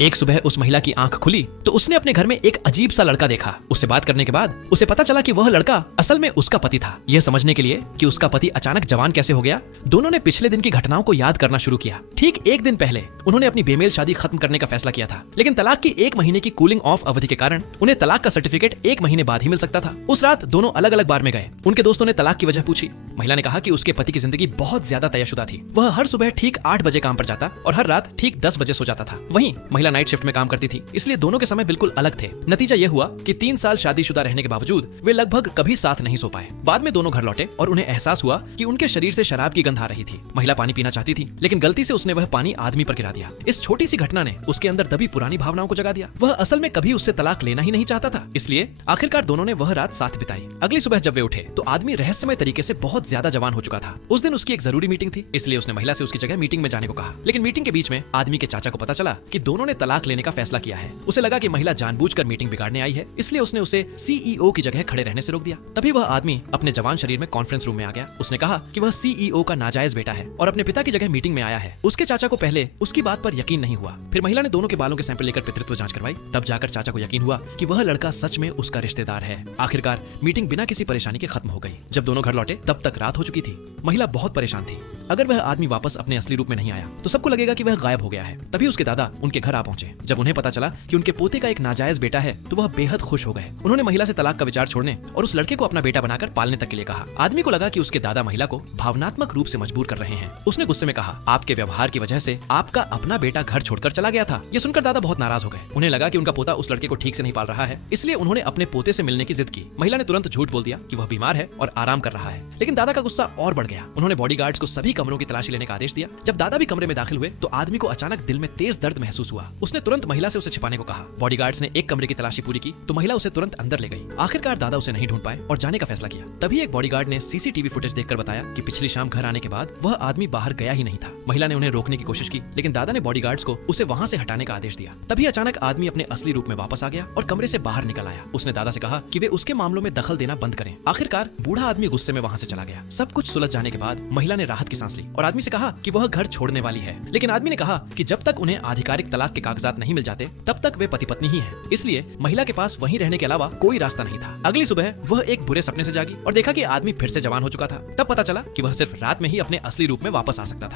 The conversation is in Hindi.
एक सुबह उस महिला की आंख खुली तो उसने अपने घर में एक अजीब सा लड़का देखा। उससे बात करने के बाद उसे पता चला कि वह लड़का असल में उसका पति था। यह समझने के लिए कि उसका पति अचानक जवान कैसे हो गया, दोनों ने पिछले दिन की घटनाओं को याद करना शुरू किया। ठीक एक दिन पहले उन्होंने अपनी बेमेल शादी खत्म करने का फैसला किया था, लेकिन तलाक की 1 महीने की कूलिंग ऑफ अवधि के कारण उन्हें तलाक का सर्टिफिकेट 1 महीने बाद ही मिल सकता था। उस रात दोनों अलग अलग बार में गए। उनके दोस्तों ने तलाक की वजह पूछी। महिला ने कहा कि उसके पति की जिंदगी बहुत ज्यादा तयशुदा थी। वह हर सुबह ठीक 8 बजे काम पर जाता और हर रात ठीक 10 बजे सो जाता था। वहीं महिला नाइट शिफ्ट में काम करती थी, इसलिए दोनों के समय बिल्कुल अलग थे। नतीजा यह हुआ कि 3 साल शादीशुदा रहने के बावजूद वे लगभग कभी साथ नहीं सो पाए। बाद में दोनों घर लौटे और उन्हें एहसास हुआ कि उनके शरीर से शराब की गंध आ रही थी। महिला पानी पीना चाहती थी, लेकिन गलती से उसने वह पानी आदमी पर गिरा दिया। इस छोटी सी घटना ने उसके अंदर दबी पुरानी भावनाओं को जगा दिया। वह असल में कभी उससे तलाक लेना ही नहीं चाहता था, इसलिए आखिरकार दोनों ने वह रात साथ बिताई। अगली सुबह जब वे उठे तो आदमी रहस्यमय तरीके से बहुत ज्यादा जवान हो चुका था। उस दिन उसकी एक जरूरी मीटिंग थी, इसलिए उसने महिला से उसकी जगह मीटिंग में जाने को कहा। लेकिन मीटिंग के बीच में आदमी के चाचा को पता चला कि दोनों ने तलाक लेने का फैसला किया है। उसे लगा कि महिला जानबूझकर मीटिंग बिगाड़ने आई है, इसलिए उसने उसे सीईओ की जगह खड़े रहने से रोक दिया। तभी वह आदमी अपने जवान शरीर में कॉन्फ्रेंस रूम में आ गया। उसने कहा कि वह सीईओ का नाजायज बेटा है और अपने पिता की जगह मीटिंग में आया है। उसके चाचा को पहले उसकी बात पर यकीन नहीं हुआ। फिर महिला ने दोनों के बालों के सैंपल लेकर पितृत्व जांच करवाई। तब जाकर चाचा को यकीन हुआ कि वह लड़का सच में उसका रिश्तेदार है। आखिरकार मीटिंग बिना किसी परेशानी के खत्म हो गई। जब दोनों घर लौटे तब तक रात हो चुकी थी। महिला बहुत परेशान थी। अगर वह आदमी वापस अपने असली रूप में नहीं आया तो सबको लगेगा कि वह गायब हो गया है। तभी उसके दादा उनके घर आ पहुंचे। जब उन्हें पता चला कि उनके पोते का एक नाजायज बेटा है तो वह बेहद खुश हो गए। उन्होंने महिला से तलाक का विचार छोड़ने और उस लड़के को अपना बेटा बनाकर पालने तक के लिए कहा। आदमी को लगा कि उसके दादा महिला को भावनात्मक रूप से मजबूर कर रहे हैं। उसने गुस्से में कहा, आपके व्यवहार की वजह से आपका अपना बेटा घर छोड़कर चला गया था। ये सुनकर दादा बहुत नाराज हो गए। उन्हें लगा कि उनका पोता उस लड़के को ठीक से नहीं पाल रहा है, इसलिए उन्होंने अपने पोते से मिलने की जिद की। महिला ने तुरंत झूठ बोल दिया कि वह बीमार है और आराम कर रहा है, लेकिन दादा का गुस्सा और बढ़ गया। उन्होंने बॉडीगार्ड्स को सभी कमरों की तलाशी लेने का आदेश दिया। जब दादा भी कमरे में दाखिल हुए तो आदमी को अचानक दिल में तेज दर्द महसूस हुआ। उसने तुरंत महिला से उसे छिपाने को कहा। बॉडीगार्ड्स ने एक कमरे की तलाशी पूरी की तो महिला उसे तुरंत अंदर ले गई। आखिरकार दादा उसे नहीं ढूंढ पाए और जाने का फैसला किया। तभी एक बॉडीगार्ड ने सीसीटीवी फुटेज देखकर बताया कि पिछली शाम घर आने के बाद वह आदमी बाहर गया ही नहीं था। महिला ने उन्हें रोकने की कोशिश की, लेकिन दादा ने बॉडीगार्ड्स को उसे वहां से हटाने का आदेश दिया। तभी अचानक आदमी अपने असली रूप में वापस आ गया और कमरे से बाहर निकल आया। उसने दादा से कहा कि वे उसके मामलों में दखल देना बंद करें। आखिरकार बूढ़ा आदमी गुस्से में वहां से चला गया। सब कुछ सुलझ जाने के बाद महिला ने राहत की सांस ली और आदमी से कहा कि वह घर छोड़ने वाली है। लेकिन आदमी ने कहा कि जब तक उन्हें आधिकारिक तलाक के कागजात नहीं मिल जाते तब तक वे पति पत्नी ही हैं। इसलिए महिला के पास वहीं रहने के अलावा कोई रास्ता नहीं था। अगली सुबह वह एक बुरे सपने से जागी और देखा कि आदमी फिर से जवान हो चुका था। तब पता चला कि वह सिर्फ रात में ही अपने असली रूप में वापस आ सकता था।